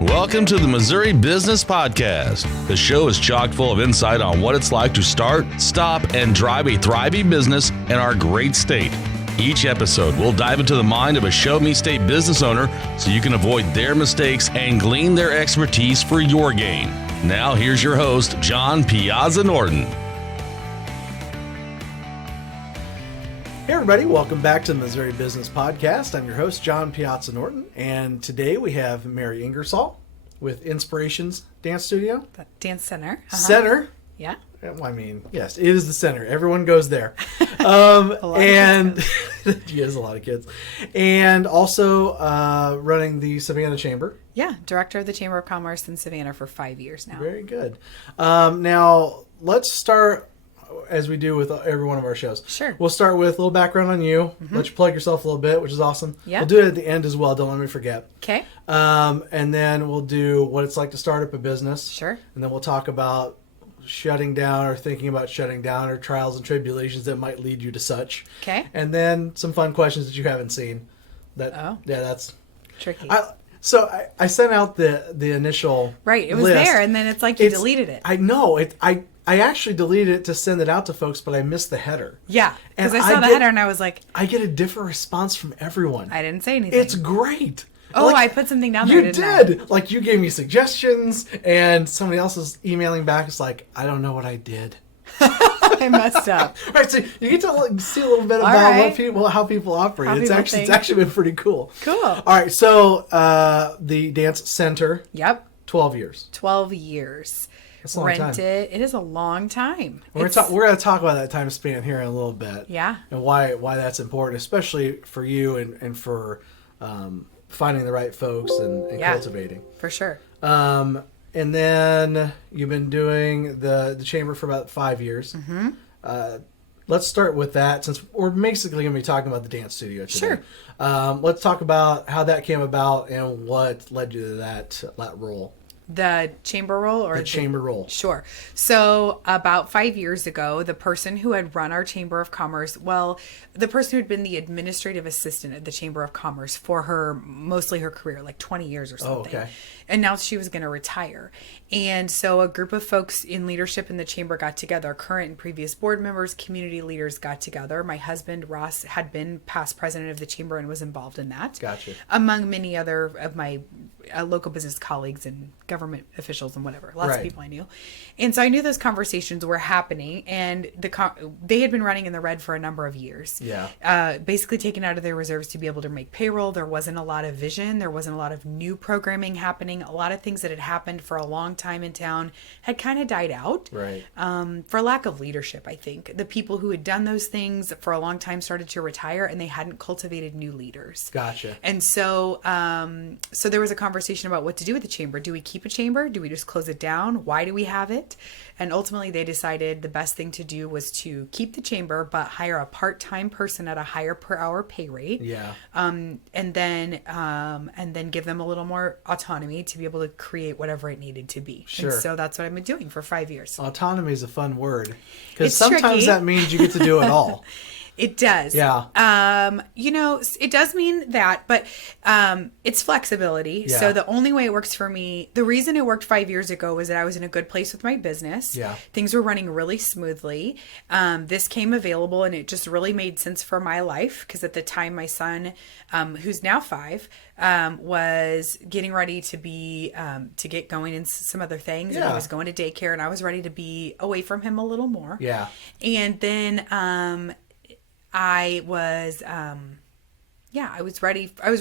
Welcome to the Missouri Business Podcast. The show is chock full of insight on what it's like to start, stop, and drive a thriving business in our great state. Each episode, we'll dive into the mind of a show me state business owner so you can avoid their mistakes and glean their expertise for your gain. Now, here's your host, John Piazza Norton. Hey everybody, welcome back to the Missouri Business Podcast. I'm your host, John Piazza Norton, and today we have Mary Ingersoll with Inspirations Dance Studio. Dance Center. Center. Yeah. Well, I mean, yes, it is the center. Everyone goes there. And she has a lot of kids. And also running the Savannah Chamber. Yeah, director of the Chamber of Commerce in Savannah for 5 years now. Very good. Now, let's start as we do with every one of our shows. Sure. We'll start with a little background on you. Let you plug yourself a little bit, which is awesome. Yeah. We'll do it at the end as well. Don't let me forget. Okay. And then we'll do what it's like to start up a business. Sure. And then we'll talk about shutting down or thinking about shutting down or trials and tribulations that might lead you to such. Okay. And then some fun questions that you haven't seen. Yeah, that's tricky. I sent out the initial right. It was list. there, and then it's like you deleted it. I know it. I actually deleted it to send it out to folks, but I missed the header. Yeah, because I saw the header and I was like, I get a different response from everyone. I didn't say anything. It's great. Oh, like, I put something down there. You did. Like you gave me suggestions, and somebody else is emailing back. It's like, I don't know what I did. I messed up. Right, so you get to see a little bit about how people operate. It's actually been pretty cool. Cool. All right, so the Dance Center. Yep. 12 years. 12 years. That's a long time. It is a long time. We're going to talk about that time span here in a little bit. Yeah. And why that's important, especially for you and for finding the right folks and cultivating. For sure. And then you've been doing the chamber for about 5 years. Mm-hmm. Let's start with that since we're basically going to be talking about the dance studio today. Sure. Let's talk about how that came about and what led you to that role. The chamber role or the chamber role? Sure. So about 5 years ago, the person who had run our Chamber of Commerce, the person who had been the administrative assistant at the Chamber of Commerce for mostly her career, like 20 years or something. Oh, okay. Announced she was going to retire. And so a group of folks in leadership in the chamber got together, current and previous board members, community leaders got together. My husband, Ross, had been past president of the chamber and was involved in that. Gotcha. Among many other of my local business colleagues and government officials and whatever. Lots of people I knew. And so I knew those conversations were happening, and they had been running in the red for a number of years. Yeah. Basically taken out of their reserves to be able to make payroll. There wasn't a lot of vision. There wasn't a lot of new programming happening. A lot of things that had happened for a long time in town had kind of died out. Right. For lack of leadership, I think. The people who had done those things for a long time started to retire, and they hadn't cultivated new leaders. Gotcha. And so so there was a conversation about what to do with the chamber. Do we keep a chamber? Do we just close it down? Why do we have it? And ultimately they decided the best thing to do was to keep the chamber, but hire a part-time person at a higher per hour pay rate. Yeah. And then give them a little more autonomy to be able to create whatever it needed to be. Sure. And so that's what I've been doing for 5 years. Autonomy is a fun word because It's sometimes tricky. that means you get to do it all. It does. Yeah. It does mean that, but it's flexibility. Yeah. So the only way it works for me, the reason it worked 5 years ago was that I was in a good place with my business. Yeah. Things were running really smoothly. This came available and it just really made sense for my life because at the time my son, who's now 5, was getting ready to get going in some other things. Yeah. And he was going to daycare and I was ready to be away from him a little more. Yeah. And then I was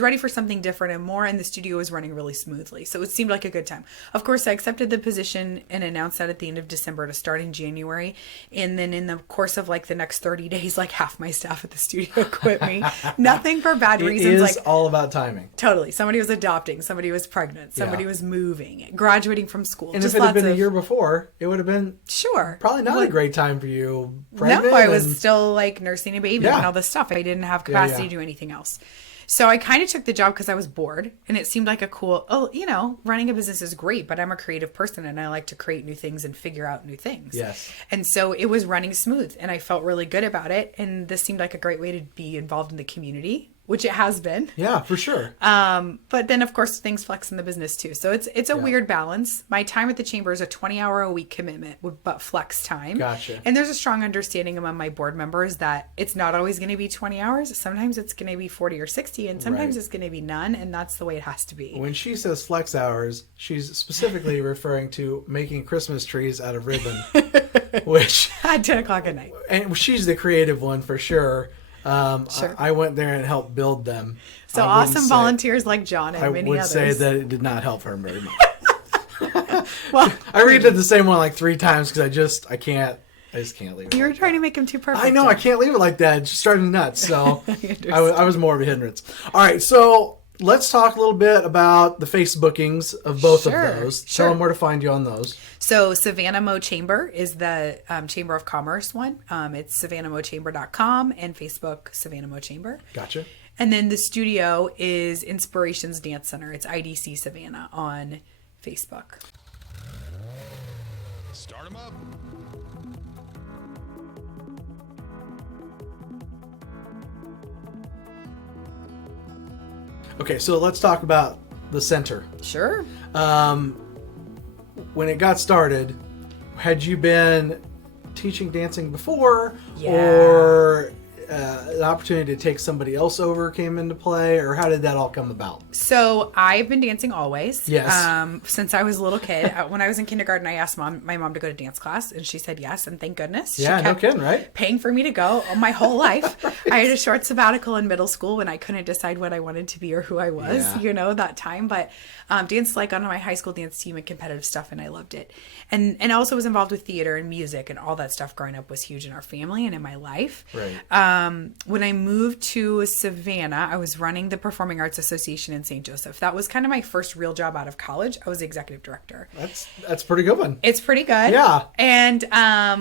ready for something different and more, and the studio was running really smoothly. So it seemed like a good time. Of course, I accepted the position and announced that at the end of December to start in January. And then in the course of like the next 30 days, like half my staff at the studio quit me. Nothing for bad reasons. It is all about timing. Totally. Somebody was adopting. Somebody was pregnant. Somebody was moving, graduating from school. And if it had been a year before, it would have been probably not a great time for you. No, I was still like nursing a baby and all this stuff. I didn't have capacity to do anything else. So I kind of took the job because I was bored and it seemed like a cool, running a business is great, but I'm a creative person and I like to create new things and figure out new things. Yes. And so it was running smooth and I felt really good about it. And this seemed like a great way to be involved in the community which it has been. Yeah, for sure. But then of course things flex in the business too. So it's a weird balance. My time at the chamber is a 20-hour-a-week commitment, but flex time. Gotcha. And there's a strong understanding among my board members that it's not always going to be 20 hours. Sometimes it's going to be 40 or 60, and sometimes it's going to be none, and that's the way it has to be. When she says flex hours, she's specifically referring to making Christmas trees out of ribbon, which At 10 o'clock at night. and she's the creative one for sure. Sure. I went there and helped build them. So awesome volunteers like John and many others. I would say that it did not help her very much. Well, I redid the same one like 3 times because I just can't leave it. You were like trying that. to make him too perfect. I know, John. I can't leave it like that. It just started me nuts. So I was more of a hindrance. All right, so let's talk a little bit about the face bookings of both of those. Sure. Tell them where to find you on those. So Savannah Mo Chamber is the Chamber of Commerce one. It's savannahmochamber.com and Facebook Savannah Mo Chamber. Gotcha. And then the studio is Inspirations Dance Center. It's IDC Savannah on Facebook. Start them up. Okay, so let's talk about the center. Sure. When it got started, had you been teaching dancing before, Yeah. or an opportunity to take somebody else over came into play, or how did that all come about? So I've been dancing always. Yes. Since I was a little kid. When I was in kindergarten, I asked my mom to go to dance class, and she said yes, and thank goodness. She Yeah, no kept kidding, right? paying for me to go my whole life. I had a short sabbatical in middle school when I couldn't decide what I wanted to be or who I was, that time. But danced like on my high school dance team and competitive stuff, and I loved it. And I also was involved with theater and music, and all that stuff growing up was huge in our family and in my life. Right. When I moved to Savannah, I was running the Performing Arts Association in St. Joseph. That was kind of my first real job out of college. I was the executive director. That's a pretty good one. It's pretty good. Yeah. And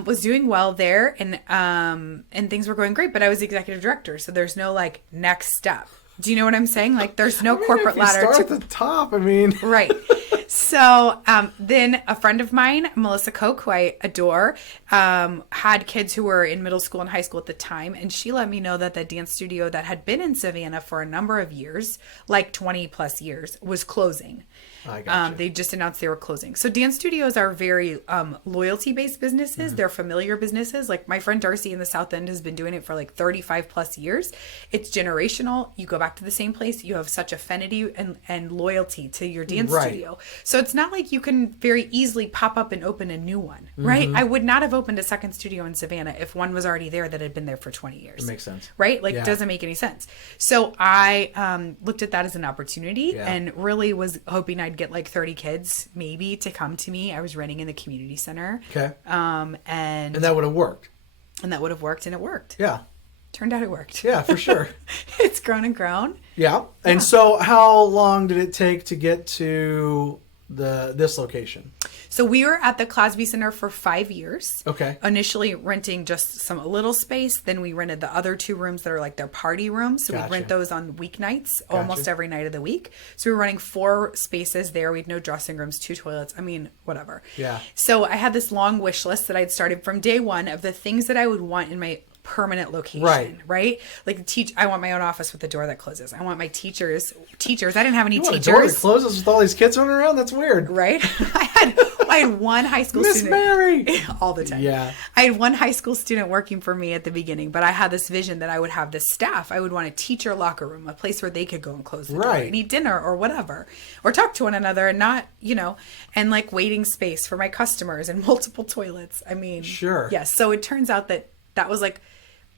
was doing well there, and things were going great, but I was the executive director, so there's no like next step. Do you know what I'm saying? Like there's no corporate if you ladder start at the top. I mean, right. So then a friend of mine, Melissa Koch, who I adore, had kids who were in middle school and high school at the time. And she let me know that the dance studio that had been in Savannah for a number of years, like 20 plus years, was closing. I gotcha. They just announced they were closing. So dance studios are very loyalty-based businesses. They're familiar businesses. Like my friend Darcy in the South End has been doing it for like 35 plus years. It's generational. You go back to the same place. You have such affinity and loyalty to your dance studio. So it's not like you can very easily pop up and open a new one, right? I would not have opened a second studio in Savannah if one was already there that had been there for 20 years. It makes sense. Right? Like, it doesn't make any sense. So I looked at that as an opportunity and really was hoping I'd get like 30 kids maybe to come to me. I was renting in the community center. Okay. And that would have worked. And that would have worked, and it worked. Yeah. Turned out it worked. Yeah, for sure. It's grown and grown. Yeah. And so how long did it take to get to this location? So we were at the Clasby Center for 5 years. Okay. Initially renting just a little space. Then we rented the other 2 rooms that are like their party rooms. So we'd rent those on weeknights, almost every night of the week. So we were running 4 spaces there. We had no dressing rooms, 2 toilets. I mean, whatever. Yeah. So I had this long wish list that I'd started from day one of the things that I would want in my permanent location, right? Like I want my own office with a door that closes. I want my teachers. I didn't have any You want teachers. a door that closes with all these kids running around? That's weird. Right? I had one high school Miss student. Mary! All the time. Yeah. I had one high school student working for me at the beginning, but I had this vision that I would have this staff. I would want a teacher locker room, a place where they could go and close the door and eat dinner or whatever, or talk to one another and not, and like waiting space for my customers and multiple toilets. I mean, sure. Yes. So it turns out that was like,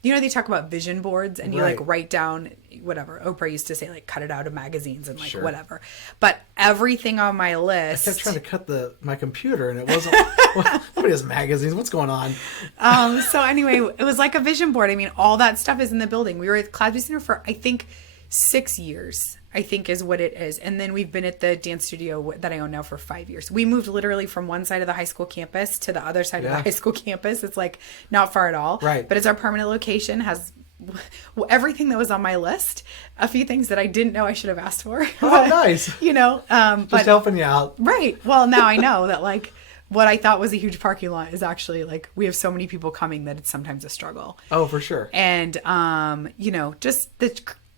they talk about vision boards and you like write down whatever. Oprah used to say, like, cut it out of magazines and like whatever. But everything on my list. I kept trying to cut my computer and it wasn't. Nobody has magazines. What's going on? So anyway, it was like a vision board. I mean, all that stuff is in the building. We were at Clasby Center for, I think, 6 years, I think is what it is. And then we've been at the dance studio that I own now for 5 years. We moved literally from one side of the high school campus to the other side of the high school campus. It's like not far at all. Right. But it's our permanent location, has everything that was on my list, a few things that I didn't know I should have asked for. Oh, nice. Just helping you out. Right. Well, now I know that like what I thought was a huge parking lot is actually like we have so many people coming that it's sometimes a struggle. Oh, for sure. And, just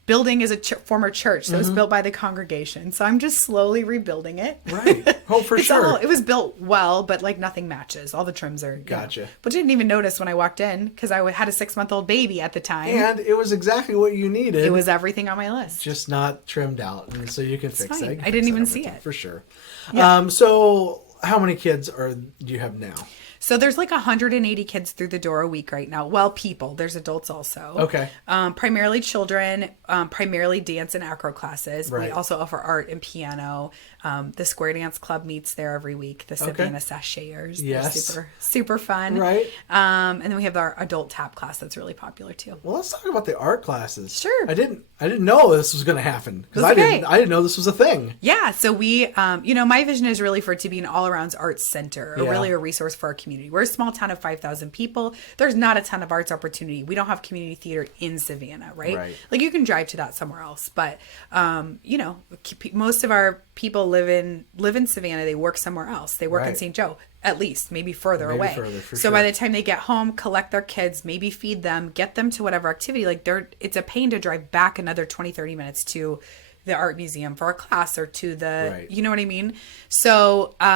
building is a former church, so it was built by the congregation. So I'm just slowly rebuilding it. Right. Oh, for sure. It was built well, but like nothing matches. All the trims are Gotcha. But didn't even notice when I walked in because I had a 6-month-old baby at the time. And it was exactly what you needed. It was everything on my list. Just not trimmed out, and so you can fix fine. it. I didn't even see it. For sure. Yeah. So how many kids do you have now? So there's like 180 kids through the door a week right now. Well, people. There's adults also. Okay. Primarily children, primarily dance and acro classes. Right. We also offer art and piano. The Square Dance Club meets there every week. The Savannah Sashayers. Yes. They're super fun. Right. And then we have our adult tap class that's really popular too. Well, let's talk about the art classes. Sure. I didn't know this was going to happen because I didn't know this was a thing. Yeah. So we, my vision is really for it to be an all-around arts center, or really a resource for our community. We're a small town of 5,000 people. There's not a ton of arts opportunity. We don't have community theater in Savannah, right? Like you can drive to that somewhere else, but most of our people live in Savannah. They work somewhere else. They work in St. Joe, at least, maybe further away. So by the time they get home, collect their kids, maybe feed them, get them to whatever activity, like it's a pain to drive back another 20, 30 minutes to the art museum for a class or to the, you know what I mean? So, we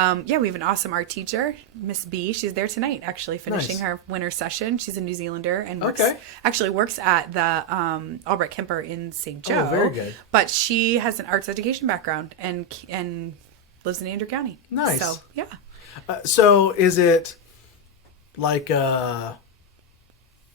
have an awesome art teacher, Miss B. She's there tonight, actually, finishing her winter session. She's a New Zealander and works at the Albrecht Kemper in St. Joe. Oh, very good. But she has an arts education background and lives in Andrew County. Nice. So, yeah. So is it like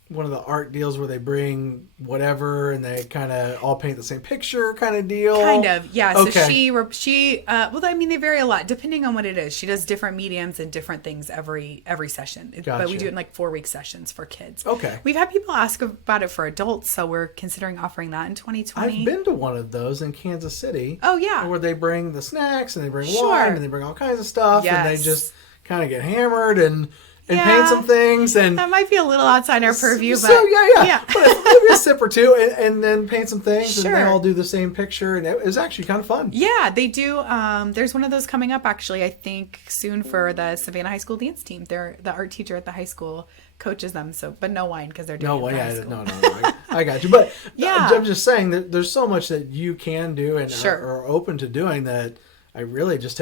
one of the art deals where they bring whatever and they kind of all paint the same picture kind of deal? Kind of, yeah. So Okay. they vary a lot depending on what it is. She does different mediums and different things every session. But we do it in like 4-week sessions for kids. Okay. We've had people ask about it for adults, so we're considering offering that in 2020. I've been to one of those in Kansas City. Oh, yeah. Where they bring the snacks and they bring Sure. wine and they bring all kinds of stuff. Yes. And they just kind of get hammered and paint some things. And that might be a little outside our purview, but yeah. But maybe a sip or two and then paint some things and they all do the same picture. And it was actually kind of fun. Yeah, they do. There's one of those coming up actually, I think soon for the Savannah High School dance team. They're the art teacher at the high school coaches them, but no wine because they're doing No, I got you. But I'm just saying that there's so much that you can do and are open to doing that. I really just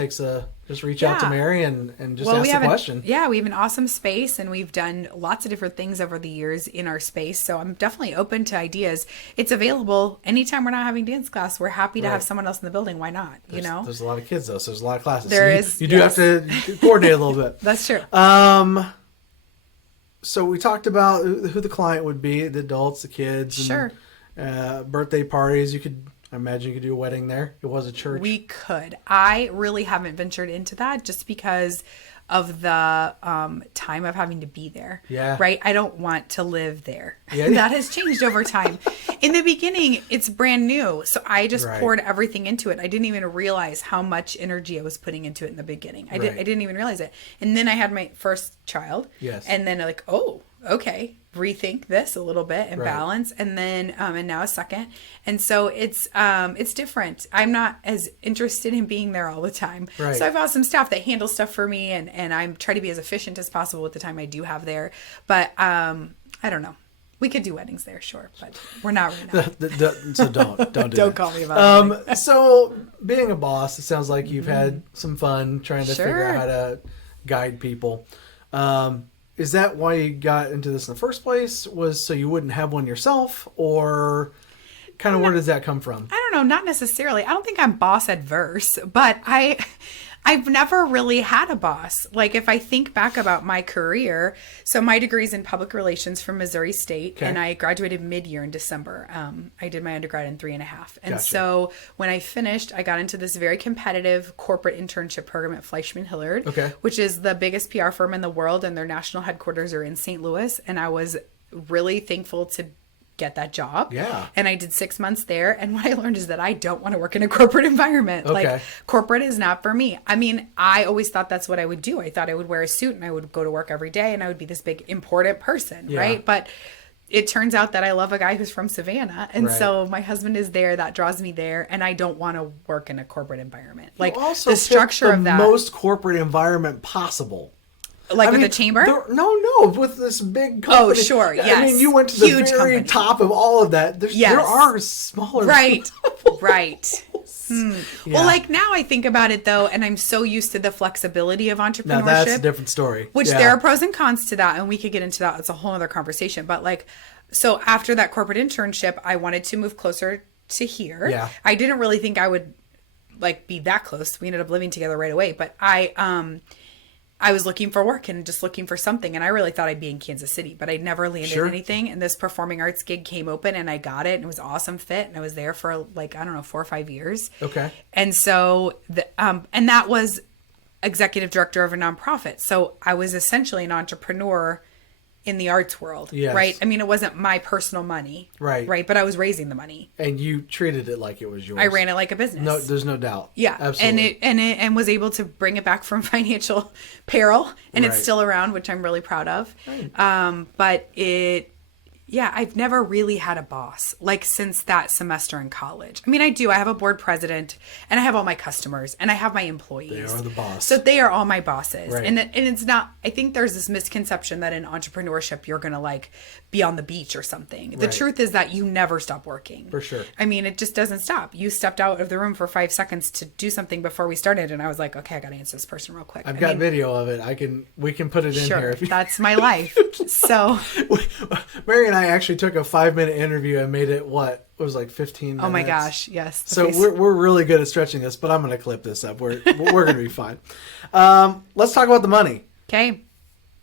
reach out to Mary and just ask the question. We have an awesome space and we've done lots of different things over the years in our space. So I'm definitely open to ideas. It's available anytime we're not having dance class. We're happy to have someone else in the building. Why not? There's a lot of kids though, so there's a lot of classes. You do have to coordinate a little bit. That's true. So we talked about who the client would be, the adults, the kids, sure. Birthday parties. I imagine you could do a wedding there. It was a church. We could. I really haven't ventured into that just because of the time of having to be there. Yeah. Right? I don't want to live there. Yeah. That has changed over time. In the beginning, it's brand new. So I just poured everything into it. I didn't even realize how much energy I was putting into it in the beginning. I didn't even realize it. And then I had my first child. Yes. And then okay, rethink this a little bit and balance, and then and now a second, and so it's different. I'm not as interested in being there all the time, so I've got some staff that handle stuff for me, and I'm trying to be as efficient as possible with the time I do have there. But I don't know. We could do weddings there, sure, but we're not right now. So don't do don't call me about it. So being a boss, it sounds like you've had some fun trying to figure out how to guide people. Is that why you got into this in the first place? Was so you wouldn't have one yourself, or kind of where does that come from? I don't know. Not necessarily. I don't think I'm boss adverse, but I've never really had a boss. Like if I think back about my career, so my degree is in public relations from Missouri State, and I graduated mid-year in December. I did my undergrad in 3.5. And so when I finished, I got into this very competitive corporate internship program at Fleischman Hillard, which is the biggest PR firm in the world, and their national headquarters are in St. Louis. And I was really thankful to get that job. Yeah. And I did 6 months there. And what I learned is that I don't want to work in a corporate environment. Like corporate is not for me. I mean, I always thought that's what I would do. I thought I would wear a suit and I would go to work every day and I would be this big important person. Right. But it turns out that I love a guy who's from Savannah. And so my husband is there. That draws me there. And I don't want to work in a corporate environment. Like also the structure of that. Most corporate environment possible. Like with the chamber? No, with this big company. Oh, sure, yes. I mean, you went to the Huge very company. top of all of that. There are smaller. Right, right. Yeah. Well, like now I think about it though, and I'm so used to the flexibility of entrepreneurship. Now that's a different story. Which there are pros and cons to that, and we could get into that. It's a whole other conversation. But like, so after that corporate internship, I wanted to move closer to here. Yeah. I didn't really think I would like be that close. We ended up living together right away. But I was looking for work and just looking for something, and I really thought I'd be in Kansas City, but I never landed anything. And this performing arts gig came open, and I got it, and it was an awesome fit, and I was there for like, I don't know, 4 or 5 years. Okay. And so and that was executive director of a nonprofit. So I was essentially an entrepreneur in the arts world, right? I mean, it wasn't my personal money, right? But I was raising the money, and you treated it like it was yours. I ran it like a business. No, there's no doubt. Yeah, absolutely. And was able to bring it back from financial peril, and it's still around, which I'm really proud of. Right. But I've never really had a boss like since that semester in college. I mean, I do. I have a board president, and I have all my customers, and I have my employees. They are the boss. So they are all my bosses. Right. And it's not, I think there's this misconception that in entrepreneurship, you're going to like be on the beach or something. The truth is that you never stop working. For sure. I mean, it just doesn't stop. You stepped out of the room for 5 seconds to do something before we started, and I was like, okay, I got to answer this person real quick. I've got video of it. We can put it in here. Sure, that's my life. So Mary and I actually took a 5-minute interview and made it what was like 15 minutes. Oh my gosh, yes. So we're really good at stretching this, but I'm going to clip this up. We're going to be fine. Let's talk about the money. Okay.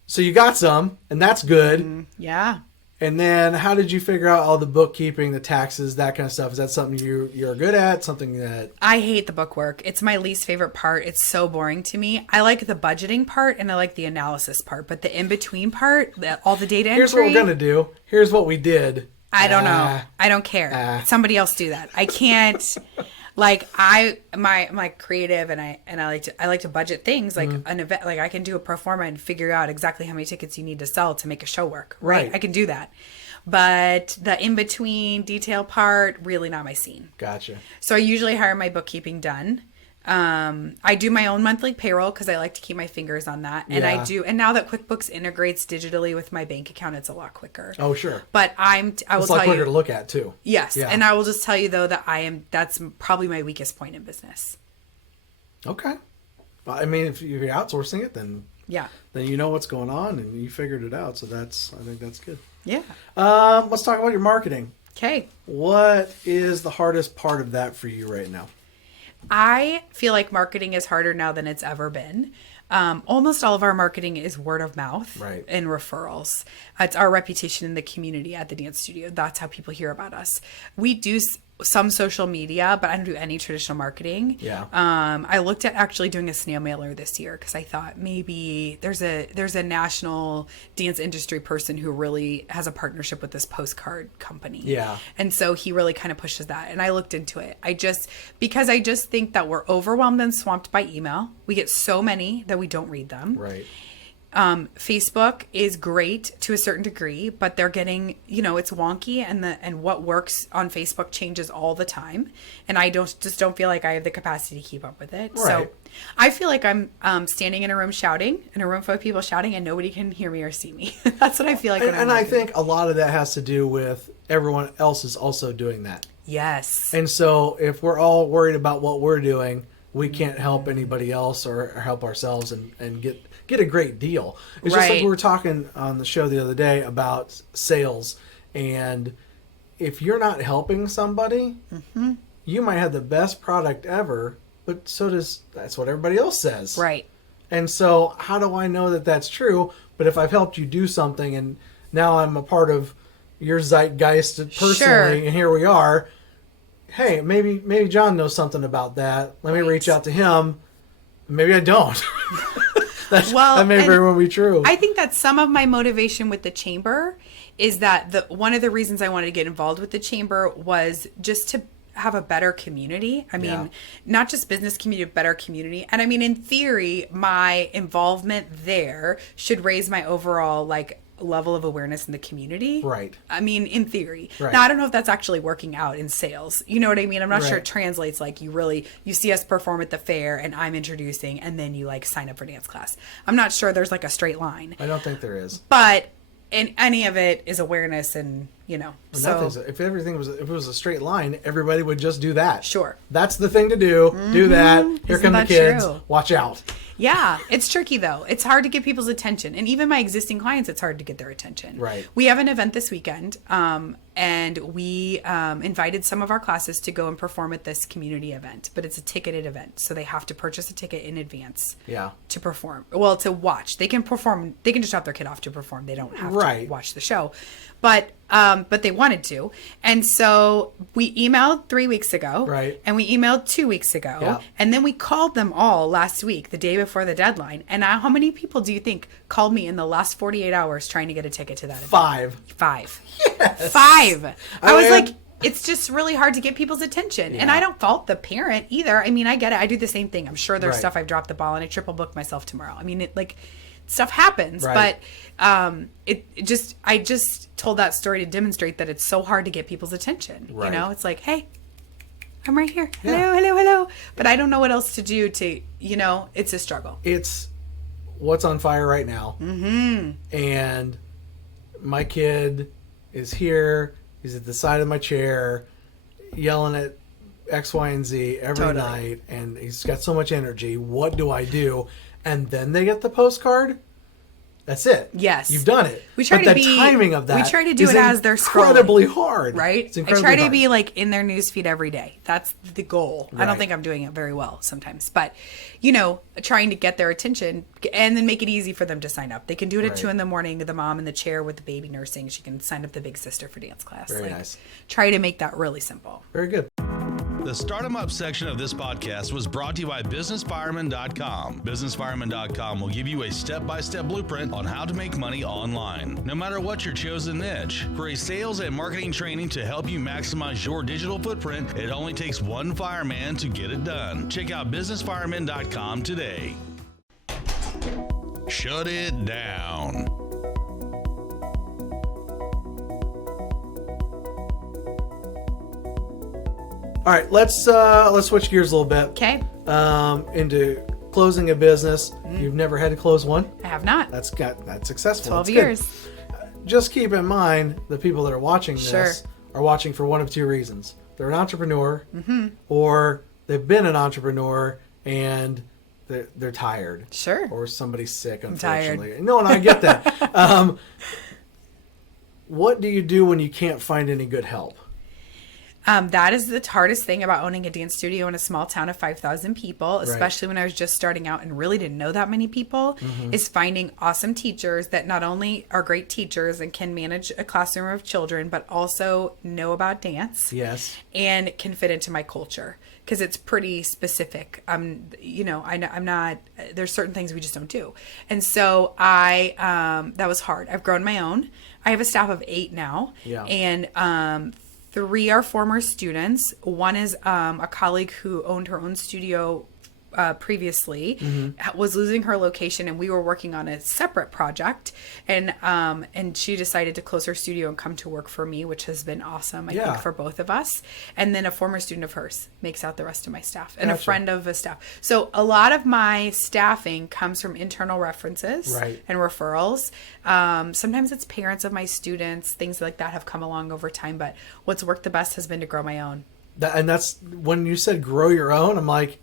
So you got some, and that's good. Yeah. And then how did you figure out all the bookkeeping, the taxes, that kind of stuff? Is that something you're good at? Something that... I hate the bookwork. It's my least favorite part. It's so boring to me. I like the budgeting part and I like the analysis part, but the in-between part, all the data entry... Here's what we're going to do. Here's what we did. I don't know. I don't care. Somebody else do that. I can't... Like I'm like creative and I like to budget things like an event, like I can do a pro forma and figure out exactly how many tickets you need to sell to make a show work. Right. I can do that. But the in-between detail part, really not my scene. Gotcha. So I usually hire my bookkeeping done. I do my own monthly payroll because I like to keep my fingers on that. And I do. And now that QuickBooks integrates digitally with my bank account, it's a lot quicker. Oh, sure. But I will tell you. It's a lot quicker to look at, too. Yes. Yeah. And I will just tell you, though, that that's probably my weakest point in business. Okay. Well, I mean, if you're outsourcing it, then you know what's going on and you figured it out. So I think that's good. Yeah. Let's talk about your marketing. Okay. What is the hardest part of that for you right now? I feel like marketing is harder now than it's ever been. Almost all of our marketing is word of mouth and referrals. It's our reputation in the community at the dance studio. That's how people hear about us. We do some social media, but I don't do any traditional marketing. Yeah. I looked at actually doing a snail mailer this year because I thought maybe there's a national dance industry person who really has a partnership with this postcard company. Yeah. And so he really kind of pushes that. And I looked into it. Because I just think that we're overwhelmed and swamped by email. We get so many that we don't read them. Right. Facebook is great to a certain degree, but they're getting, it's wonky and what works on Facebook changes all the time. And I don't feel like I have the capacity to keep up with it. Right. So I feel like I'm standing in a room full of people shouting and nobody can hear me or see me. That's what I feel like. And I think a lot of that has to do with everyone else is also doing that. Yes. And so if we're all worried about what we're doing, we can't help anybody else or help ourselves and get a great deal. It's just like we were talking on the show the other day about sales. And if you're not helping somebody, you might have the best product ever, but that's what everybody else says. Right. And so how do I know that that's true? But if I've helped you do something and now I'm a part of your zeitgeist personally, and here we are, hey, maybe John knows something about that. Let me reach out to him. Maybe I don't. That may very well be true. I think that some of my motivation with the chamber is that one of the reasons I wanted to get involved with the chamber was just to have a better community. I mean, not just business community, but better community. And I mean, in theory, my involvement there should raise my overall level of awareness in the community. Right. I mean, in theory. Right. Now, I don't know if that's actually working out in sales. You know what I mean? I'm not sure Right. it translates like you see us perform at the fair and I'm introducing and then you like sign up for dance class. I'm not sure there's like a straight line. I don't think there is. But in any of it is awareness and, you know. So If it was a straight line, everybody would just do that. Sure. That's the thing to do. Do that. Here Isn't come the that kids. true? Watch out. yeah, it's tricky though. It's hard to get people's attention. And even my existing clients, it's hard to get their attention. Right. We have an event this weekend, and we invited some of our classes to go and perform at this community event. But it's a ticketed event, so they have to purchase a ticket in advance Yeah. to perform. Well, to watch. They can perform. They can just drop their kid off to perform. They don't have Right. to watch the show. But they wanted to. And so we emailed 3 weeks ago. Right. And we emailed 2 weeks ago. Yeah. And then we called them all last week, the day before the deadline. And how many people do you think called me in the last 48 hours trying to get a ticket to that event? 5. 5. Yes. 5. I was mean, like, it's just really hard to get people's attention. And Yeah. I don't fault the parent either. I mean, I get it. I do the same thing. I'm sure there's Right. stuff I've dropped the ball and I triple booked myself tomorrow. I mean, stuff happens, Right. but I just told that story to demonstrate that it's so hard to get people's attention. Right. You know, it's like, hey, I'm right here. Yeah. Hello. But I don't know what else to do to, it's a struggle. It's what's on fire right now. Mm-hmm. And my kid is here. He's at the side of my chair yelling at X, Y, and Z every Totally. night. And he's got so much energy. What do I do? And then they get the postcard. That's it. Yes. You've done it. We try but to the be- timing of that we try to do is it as they're scrolling. incredibly hard. Right? It's I incredibly try to hard. be like in their newsfeed every day. That's the goal. I don't Right. think I'm doing it very well sometimes, but trying to get their attention and then make it easy for them to sign up. They can do it at Right. 2 a.m. The mom in the chair with the baby nursing, she can sign up the big sister for dance class. Very nice. Try to make that really simple. Very good. The Start 'em Up section of this podcast was brought to you by BusinessFireman.com. BusinessFireman.com will give you a step-by-step blueprint on how to make money online, no matter what your chosen niche. For a sales and marketing training to help you maximize your digital footprint, it only takes one fireman to get it done. Check out BusinessFireman.com today. Shut it down. All right, let's switch gears a little bit. Okay. Into closing a business. You've never had to close one. I have not. That's successful. 12 That's good. years. Just keep in mind the people that are watching this Sure. are watching for one of two reasons. They're an entrepreneur, or they've been an entrepreneur and they're tired. Sure. Or somebody's sick, tired. unfortunately. No, and I get that. What do you do when you can't find any good help? That is the hardest thing about owning a dance studio in a small town of 5,000 people, especially when I was just starting out and really didn't know that many people, is finding awesome teachers that not only are great teachers and can manage a classroom of children, but also know about dance. Yes. And can fit into my culture because it's pretty specific. I'm not, there's certain things we just don't do. And so that was hard. I've grown my own. I have a staff of 8 now. Yeah. And, 3 are former students. One is a colleague who owned her own studio previously, was losing her location, and we were working on a separate project. And she decided to close her studio and come to work for me, which has been awesome, I think, for both of us. And then a former student of hers makes out the rest of my staff, and a friend of a staff. So a lot of my staffing comes from internal references and referrals. Sometimes it's parents of my students, things like that have come along over time. But what's worked the best has been to grow my own. And that's when you said grow your own, I'm like,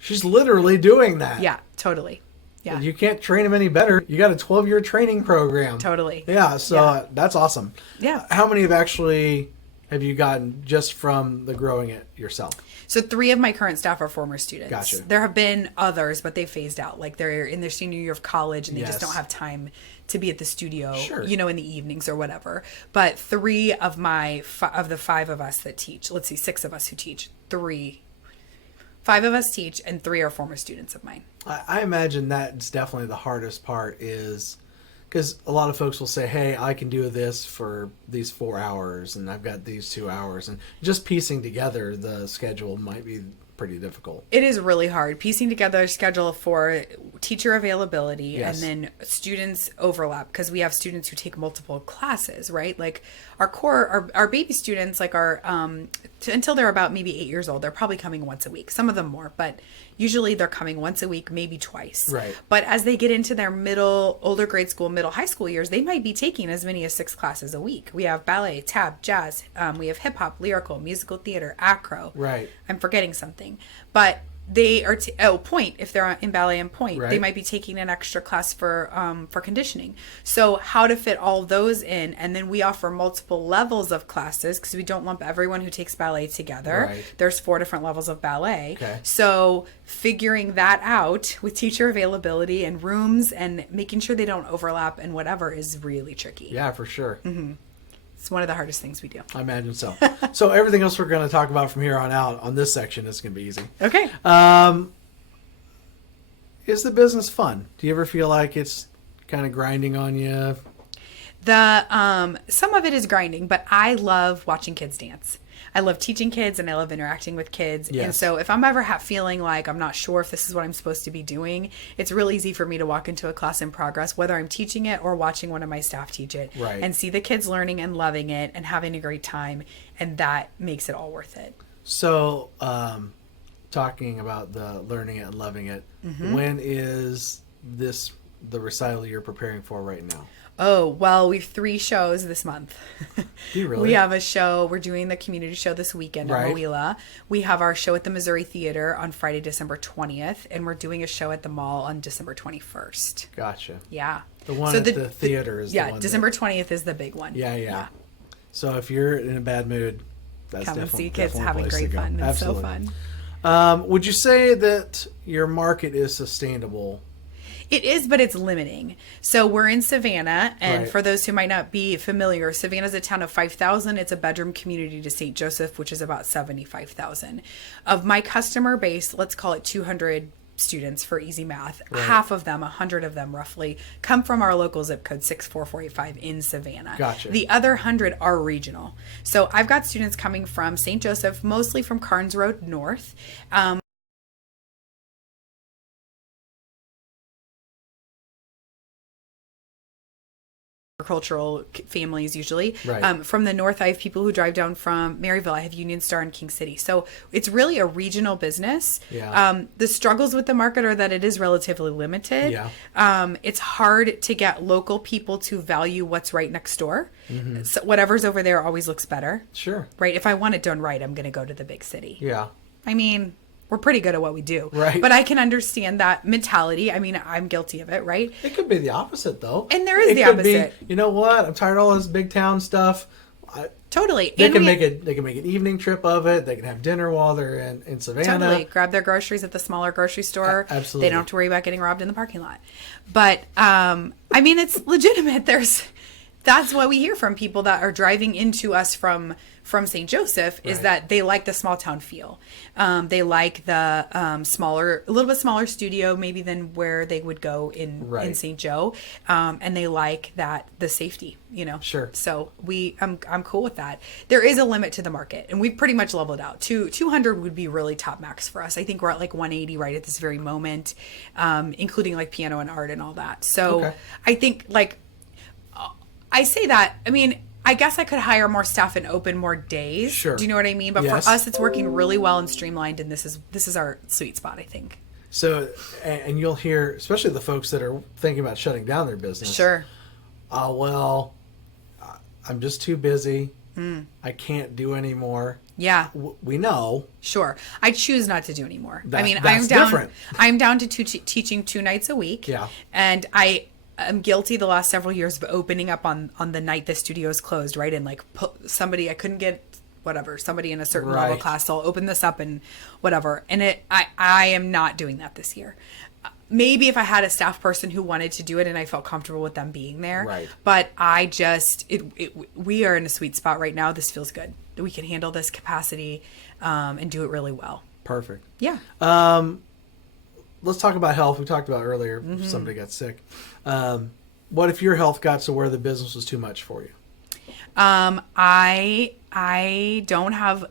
she's literally doing that. Yeah, totally. Yeah. You can't train them any better. You got a 12-year training program. Totally. Yeah, so that's awesome. Yeah. How many have you gotten just from the growing it yourself? So 3 of my current staff are former students. Gotcha. There have been others, but they phased out. Like they're in their senior year of college and they just don't have time to be at the studio, in the evenings or whatever. But 3 of the 5 of us that teach, let's see, 6 of us who teach, 5 of us teach, and 3 are former students of mine. I imagine that's definitely the hardest part is because a lot of folks will say, hey, I can do this for these 4 hours and I've got these 2 hours. And just piecing together the schedule might be pretty difficult. It is really hard. Piecing together a schedule for teacher availability, Yes. and then students overlap, because we have students who take multiple classes, right? Like our baby students, like until they're about maybe 8 years old, they're probably coming once a week. Some of them more, but usually they're coming once a week, maybe twice. Right. But as they get into their older grade school, middle high school years, they might be taking as many as 6 classes a week. We have ballet, tap, jazz. We have hip hop, lyrical, musical theater, acro. Right. I'm forgetting something, but they are point. If they're in ballet and point, Right. they might be taking an extra class for conditioning. So how to fit all those in, and then we offer multiple levels of classes, because we don't lump everyone who takes ballet together. Right. There's 4 different levels of ballet. Okay. So figuring that out with teacher availability and rooms and making sure they don't overlap and whatever is really tricky. Yeah, for sure. It's one of the hardest things we do. I imagine so. So everything else we're going to talk about from here on out on this section is going to be easy. Okay. Is the business fun? Do you ever feel like it's kind of grinding on you? Some of it is grinding, but I love watching kids dance. I love teaching kids and I love interacting with kids. Yes. And so if I'm ever feeling like I'm not sure if this is what I'm supposed to be doing, it's real easy for me to walk into a class in progress, whether I'm teaching it or watching one of my staff teach it, Right. and see the kids learning and loving it and having a great time. And that makes it all worth it. So, talking about the learning it and loving it, when is the recital you're preparing for right now? Oh, well, we have 3 shows this month. Do you really? We have a show. We're doing the community show this weekend Right. in Moila. We have our show at the Missouri Theater on Friday, December 20th. And we're doing a show at the mall on December 21st. Gotcha. Yeah. The one So at the theater is the one. Yeah, December 20th is the big one. Yeah. So if you're in a bad mood, that's Come and definitely see kids definitely a having place to great go. fun. It's Absolutely. so fun. Would you say that your market is sustainable? It is, but it's limiting. So we're in Savannah, and Right. for those who might not be familiar, Savannah's a town of 5,000. It's a bedroom community to St. Joseph, which is about 75,000. Of my customer base, let's call it 200 students for easy math. Right. Half of them, 100 of them roughly, come from our local zip code 64485 in Savannah. Gotcha. The other 100 are regional. So I've got students coming from St. Joseph, mostly from Carnes Road North. Agricultural families usually. Right. From the north, I have people who drive down from Maryville. I have Union Star and King City. So it's really a regional business. Yeah. The struggles with the market are that it is relatively limited. Yeah. It's hard to get local people to value what's right next door. So whatever's over there always looks better. Sure. Right? If I want it done right, I'm going to go to the big city. Yeah. I mean, we're pretty good at what we do. Right. But I can understand that mentality. I mean, I'm guilty of it, right? It could be the opposite, though. And there is It the could be, opposite. you know what? I'm tired of all this big town stuff. Totally. They And can we- make it. They can make an evening trip of it. They can have dinner while they're in Savannah. Totally. Grab their groceries at the smaller grocery store. Absolutely. They don't have to worry about getting robbed in the parking lot. But, I mean, it's legitimate. That's what we hear from people that are driving into us from St. Joseph is Right. that they like the small town feel. They like the a little bit smaller studio maybe than where they would go in Right. St. Joe. And they like the safety, Sure. So I'm cool with that. There is a limit to the market, and we've pretty much leveled out. 200 would be really top max for us. I think we're at like 180 right at this very moment, including like piano and art and all that. So Okay. I think I say that, I mean, I guess I could hire more staff and open more days. Sure. Do you know what I mean? But Yes. for us, it's working really well and streamlined, and this is our sweet spot, I think. So, and you'll hear, especially the folks that are thinking about shutting down their business. Sure. Well, I'm just too busy. I can't do anymore. Yeah. We know. Sure. I choose not to do anymore. I mean, That's different. I'm down to teaching 2 nights a week. Yeah. And I'm guilty the last several years of opening up on the night the studio is closed, right? And like somebody, I couldn't get somebody in a certain level Right. class, so I'll open this up and whatever. And I am not doing that this year. Maybe if I had a staff person who wanted to do it and I felt comfortable with them being there. Right. But we are in a sweet spot right now. This feels good. We can handle this capacity and do it really well. Perfect. Yeah. Let's talk about health. We talked about earlier. If somebody got sick. What if your health got to where the business was too much for you? I don't have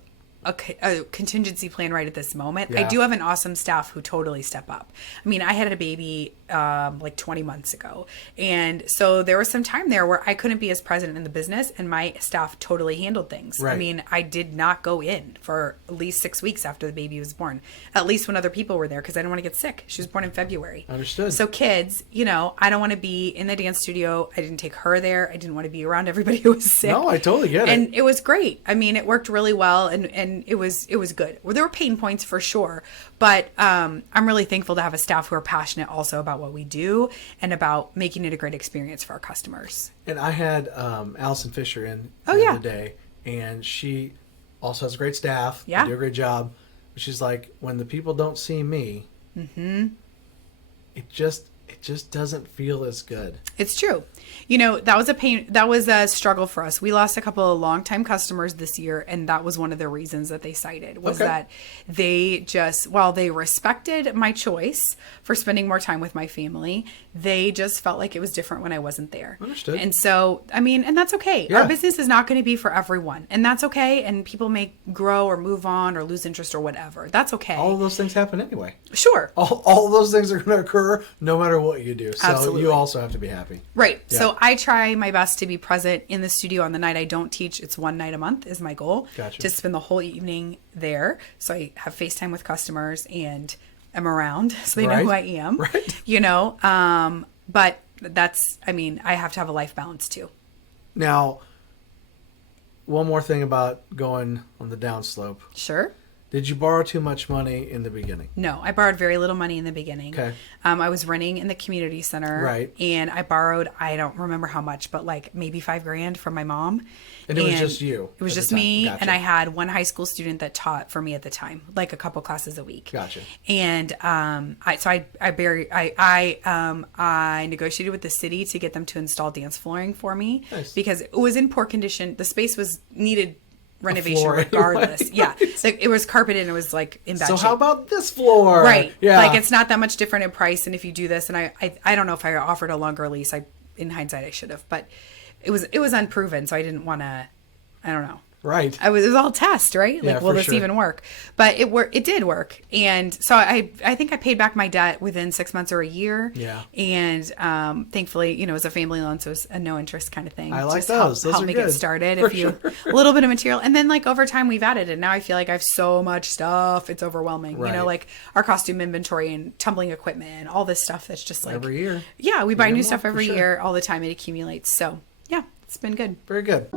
a contingency plan right at this moment. Yeah. I do have an awesome staff who totally step up. I mean, I had a baby like 20 months ago. And so there was some time there where I couldn't be as present in the business, and my staff totally handled things. Right. I mean, I did not go in for at least 6 weeks after the baby was born, at least when other people were there, because I didn't want to get sick. She was born in February. Understood. So kids, you know, I don't want to be in the dance studio. I didn't take her there. I didn't want to be around everybody who was sick. No, I totally get it. And it was great. I mean, it worked really well, and it was good. Well, there were pain points for sure, but I'm really thankful to have a staff who are passionate also about what we do and about making it a great experience for our customers. And I had Allison Fisher in Oh, the yeah. other day, and she also has a great staff. Yeah. They do a great job. But she's like, when the people don't see me, it just doesn't feel as good. It's true. You know, that was a struggle for us. We lost a couple of longtime customers this year, and that was one of the reasons that they cited, was that they just, while they respected my choice for spending more time with my family, they just felt like it was different when I wasn't there. Understood. And so, I mean, and that's okay. Yeah. Our business is not going to be for everyone, and that's okay. And people may grow or move on or lose interest or whatever. That's okay. All of those things happen anyway. Sure. All of those things are going to occur no matter what you do. So Absolutely. you also have to be happy. Right. Yeah. So I try my best to be present in the studio on the night I don't teach. It's one night a month is my goal. Gotcha. To spend the whole evening there. So I have FaceTime with customers and am around so they know who I am. Right. You know, but that's, I mean, I have to have a life balance too. Now, one more thing about going on the downslope. Sure. Did you borrow too much money in the beginning? No, I borrowed very little money in the beginning. Okay. I was renting in the community center. Right. And I borrowed, I don't remember how much, but like maybe $5,000 from my mom. And it was just you It was at the just time. me. Gotcha. And I had one high school student that taught for me at the time, like a couple classes a week. Gotcha. And I negotiated with the city to get them to install dance flooring for me. Nice. Because it was in poor condition. The space was needed renovation floor regardless. anyway. Yeah. Like it was carpeted and it was like in bad So shape. how about this floor? Right. Yeah. Like it's not that much different in price. And if you do this, and I don't know if I offered a longer lease. In hindsight, I should have, but it was unproven. So I didn't want to, I don't know. Right. It was all test, right? Yeah, Like, will for this sure. even work? But it did work. And so I think I paid back my debt within 6 months or a year. Yeah. And thankfully, you know, it was a family loan, so it was a no interest kind of thing. I like Just those. Those help are me good. get started. For If you sure. a little bit of material, and then like over time we've added it. Now I feel like I have so much stuff. It's overwhelming. Right. You know, like our costume inventory and tumbling equipment and all this stuff that's just like Every year. Yeah, we buy Even new more, stuff for every sure. year all the time. It accumulates. So yeah, it's been good. Very good.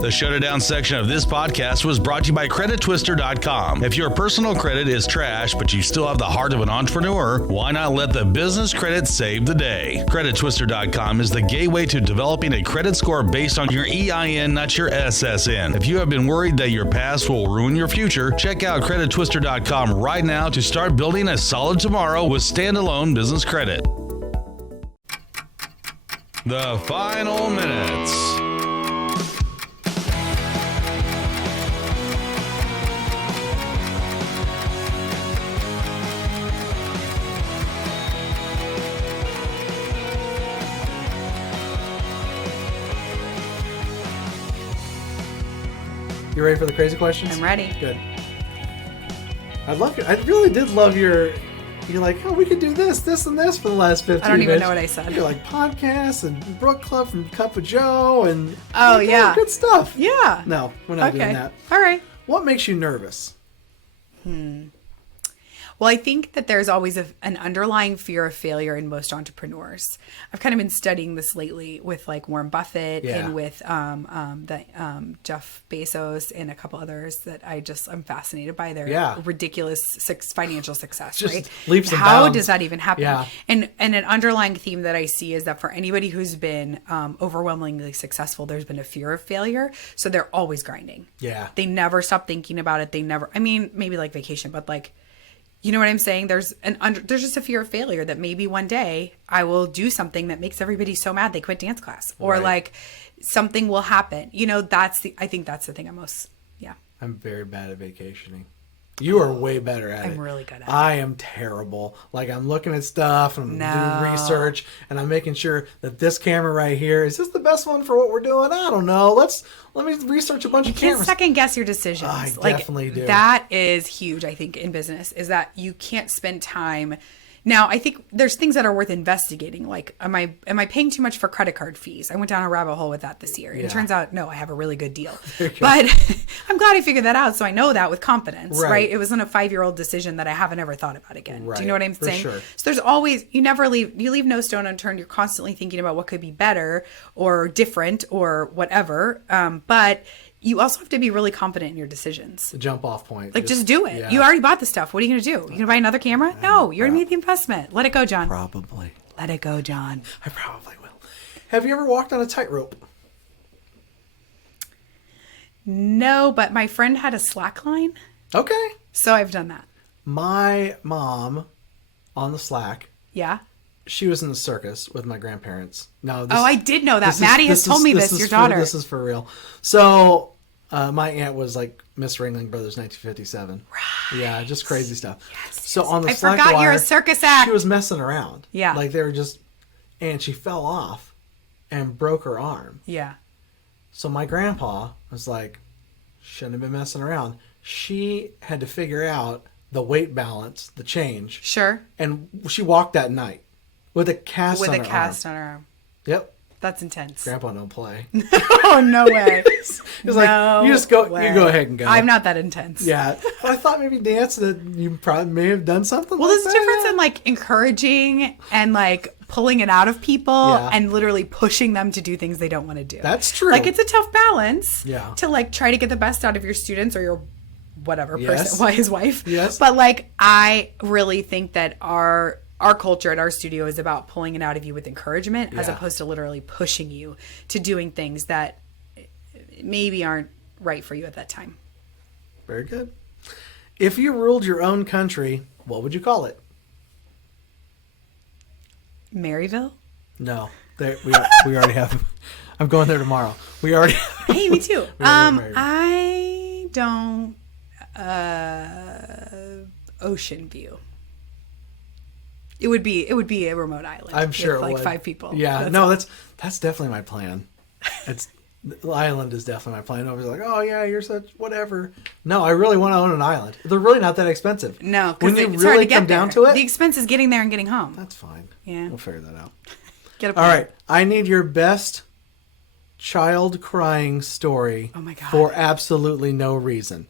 The Shut It Down section of this podcast was brought to you by CreditTwister.com. If your personal credit is trash, but you still have the heart of an entrepreneur, why not let the business credit save the day? CreditTwister.com is the gateway to developing a credit score based on your EIN, not your SSN. If you have been worried that your past will ruin your future, check out CreditTwister.com right now to start building a solid tomorrow with standalone business credit. The final minutes. You ready for the crazy questions? I'm ready. Good. I really did love your. You're like, oh, we could do this, and this for the last 15 minutes. I don't even know what I said. You're like podcasts and Brook Club from Cup of Joe and Oh, like, yeah. good stuff. Yeah. No, we're not Okay. doing that. All right. What makes you nervous? Well, I think that there's always an underlying fear of failure in most entrepreneurs. I've kind of been studying this lately with like Warren Buffett Yeah. and with Jeff Bezos and a couple others that I'm fascinated by their Yeah. ridiculous financial success, Just right? leaps and How bounds. does that even happen? Yeah. And an underlying theme that I see is that for anybody who's been overwhelmingly successul, there's been a fear of failure. So they're always grinding. Yeah. They never stop thinking about it. I mean, maybe like vacation, but like, you know what I'm saying? There's just a fear of failure that maybe one day I will do something that makes everybody so mad they quit dance class, or Right. like something will happen. You know, I think that's the thing I'm most, yeah. I'm very bad at vacationing. You are way better at it. I'm really good at it. I am terrible. Like, I'm looking at stuff and I'm doing research and I'm making sure that this camera right here, is this the best one for what we're doing? I don't know. Let me research a bunch of cameras. You can't second guess your decisions. I definitely do. That is huge, I think, in business, is that you can't spend time. Now, I think there's things that are worth investigating. Like, am I paying too much for credit card fees? I went down a rabbit hole with that this year. And it turns out, no, I have a really good deal. But I'm glad I figured that out, so I know that with confidence, right? It wasn't a 5-year-old decision that I haven't ever thought about again. Right. Do you know what I'm saying? Sure. So there's always, you leave no stone unturned. You're constantly thinking about what could be better or different or whatever. But you also have to be really confident in your decisions. The jump off point. Like, just do it. Yeah. You already bought the stuff. What are you going to do? You going to buy another camera? No, you already made the investment. Let it go, John. Probably. Let it go, John. I probably will. Have you ever walked on a tightrope? No, but my friend had a slack line. Okay. So I've done that. My mom on the slack. Yeah. She was in the circus with my grandparents. Now, I did know that. Maddie has told me this, your daughter. This is for real. So, my aunt was like Miss Ringling Brothers 1957. Right. Yeah, just crazy stuff. Yes. So on the slack forgot wire, you're a circus act. She was messing around. Yeah. Like they were just, and she fell off and broke her arm. Yeah. So my grandpa was like, shouldn't have been messing around. She had to figure out the weight balance, the change. Sure. And she walked that night with a cast on her arm. With a cast on her arm. Yep. That's intense. Grandpa don't play. Oh, no way. It's like, you just go, you go ahead and go. I'm not that intense. Yeah. But I thought maybe dance that you probably may have done something well, like there's that. a difference in like encouraging and like pulling it out of people and literally pushing them to do things they don't want to do. That's true. Like, it's a tough balance to like try to get the best out of your students or your whatever person, his wife. Yes. But like, I really think that our culture at our studio is about pulling it out of you with encouragement as opposed to literally pushing you to doing things that maybe aren't right for you at that time. Very good. If you ruled your own country, what would you call it? Maryville? No. We already have. I'm going there tomorrow. We already. Hey, me too. I don't. Ocean View. It would be a remote island. I'm sure with it like would. 5 people. Yeah, that's definitely my plan. The island is definitely my plan. I was like, oh yeah, you're such whatever. No, I really want to own an island. They're really not that expensive. No, when because you it's really hard to get come there. down to it, the expense is getting there and getting home. That's fine. Yeah, we'll figure that out. Get a plan. All right, I need your best child crying story. Oh my God. For absolutely no reason.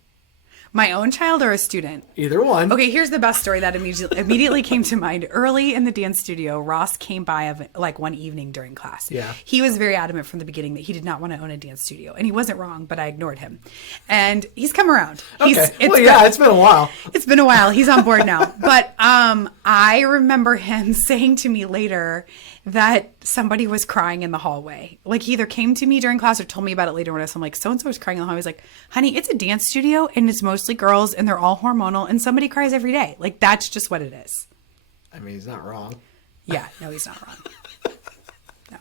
My own child or a student? Either one. Okay, here's the best story that immediately came to mind. Early in the dance studio, Ross came by like one evening during class. Yeah. He was very adamant from the beginning that he did not want to own a dance studio. And he wasn't wrong, but I ignored him. And he's come around. Okay. It's been a while. It's been a while. He's on board now. But I remember him saying to me later that somebody was crying in the hallway. Like, he either came to me during class or told me about it later when I was like, so-and-so was crying in the hallway. I was like, honey, it's a dance studio and it's mostly girls and they're all hormonal and somebody cries every day. Like, that's just what it is. I mean, he's not wrong. Yeah, no, he's not wrong. No.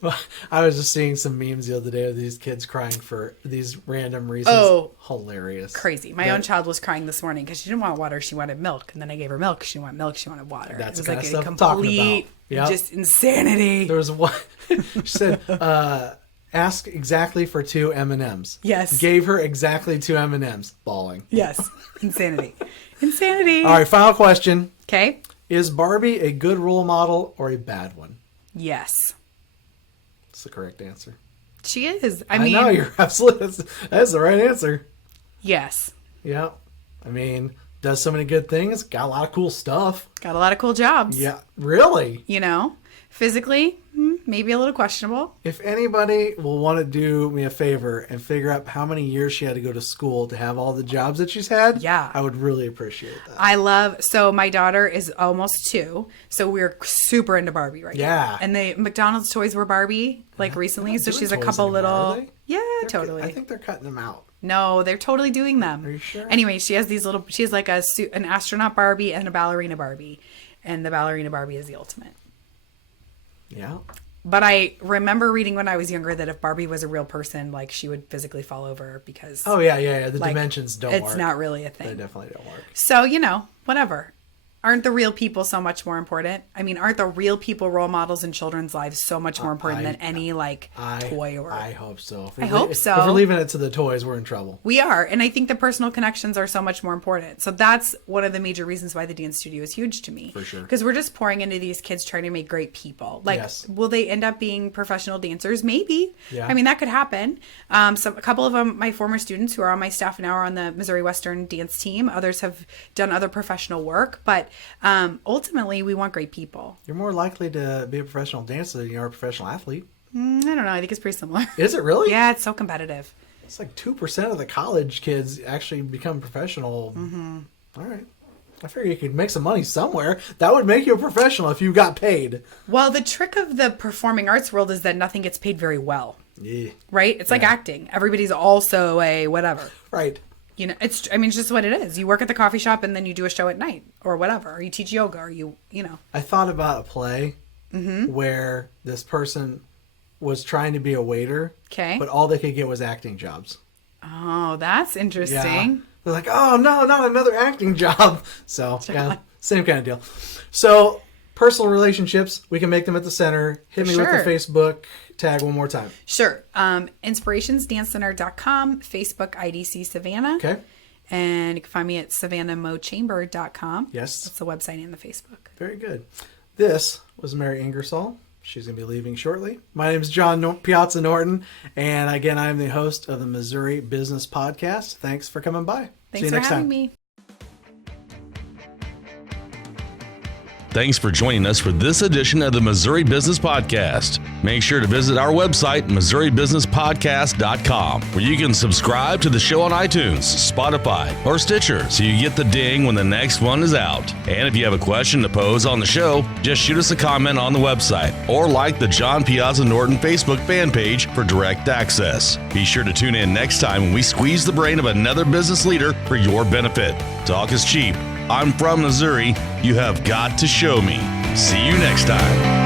Well, I was just seeing some memes the other day of these kids crying for these random reasons. Oh, hilarious. Crazy. My own child was crying this morning because she didn't want water. She wanted milk. And then I gave her milk. She didn't want milk. She wanted water. That's it was the like kind of a stuff I'm talking complete, about. just insanity. There was one, she said, ask exactly for 2 M&Ms. Yes. Gave her exactly 2 M&Ms. Bawling. Yes. Insanity. Insanity. All right, final question. Okay. Is Barbie a good role model or a bad one? Yes. That's the correct answer. She is. I know, you're absolutely, that's the right answer. Yes. Yeah. I mean, does so many good things. Got a lot of cool stuff. Got a lot of cool jobs. Yeah. Really? You know, physically, maybe a little questionable. If anybody will want to do me a favor and figure out how many years she had to go to school to have all the jobs that she's had, yeah, I would really appreciate that. So my daughter is almost 2, so we're super into Barbie right now. And the McDonald's toys were Barbie recently, so she's a couple anymore, little. Yeah, totally. I think they're cutting them out. No, they're totally doing them. Are you sure? Anyway, she has these little. She has like an astronaut Barbie and a ballerina Barbie, and the ballerina Barbie is the ultimate. Yeah. But I remember reading when I was younger that if Barbie was a real person, like she would physically fall over because. Oh yeah. The dimensions don't work. It's not really a thing. They definitely don't work. So, whatever. Aren't the real people so much more important? I mean, aren't the real people role models in children's lives so much more important than any toy or? I hope so. I hope so. If we're leaving it to the toys, we're in trouble. We are, and I think the personal connections are so much more important. So that's one of the major reasons why the dance studio is huge to me. For sure. Because we're just pouring into these kids trying to make great people. Like, yes. Will they end up being professional dancers? Maybe. Yeah. I mean, that could happen. A couple of them, my former students who are on my staff now, are on the Missouri Western dance team. Others have done other professional work, but ultimately, we want great people. You're more likely to be a professional dancer than you are a professional athlete. I don't know. I think it's pretty similar. Is it really? Yeah, it's so competitive. It's like 2% of the college kids actually become professional. Mm-hmm. All right. I figure you could make some money somewhere. That would make you a professional if you got paid. Well, the trick of the performing arts world is that nothing gets paid very well. Yeah. Right? It's like acting. Everybody's also a whatever. Right. It's just what it is. You work at the coffee shop and then you do a show at night or whatever. Or you teach yoga or I thought about a play where this person was trying to be a waiter. Okay. But all they could get was acting jobs. Oh, that's interesting. Yeah. They're like, oh, no, not another acting job. So, yeah, same kind of deal. So, personal relationships, we can make them at the center. Hit me with the Facebook tag one more time. Sure. Inspirationsdancecenter.com, Facebook IDC Savannah. Okay. And you can find me at savannahmochamber.com. Yes. That's the website and the Facebook. Very good. This was Mary Ingersoll. She's going to be leaving shortly. My name is John Piazza Norton. And again, I'm the host of the Missouri Business Podcast. Thanks for coming by. Thanks for having me. Thanks for joining us for this edition of the Missouri Business Podcast. Make sure to visit our website, MissouriBusinessPodcast.com, where you can subscribe to the show on iTunes, Spotify, or Stitcher so you get the ding when the next one is out. And if you have a question to pose on the show, just shoot us a comment on the website or like the John Piazza Norton Facebook fan page for direct access. Be sure to tune in next time when we squeeze the brain of another business leader for your benefit. Talk is cheap. I'm from Missouri. You have got to show me. See you next time.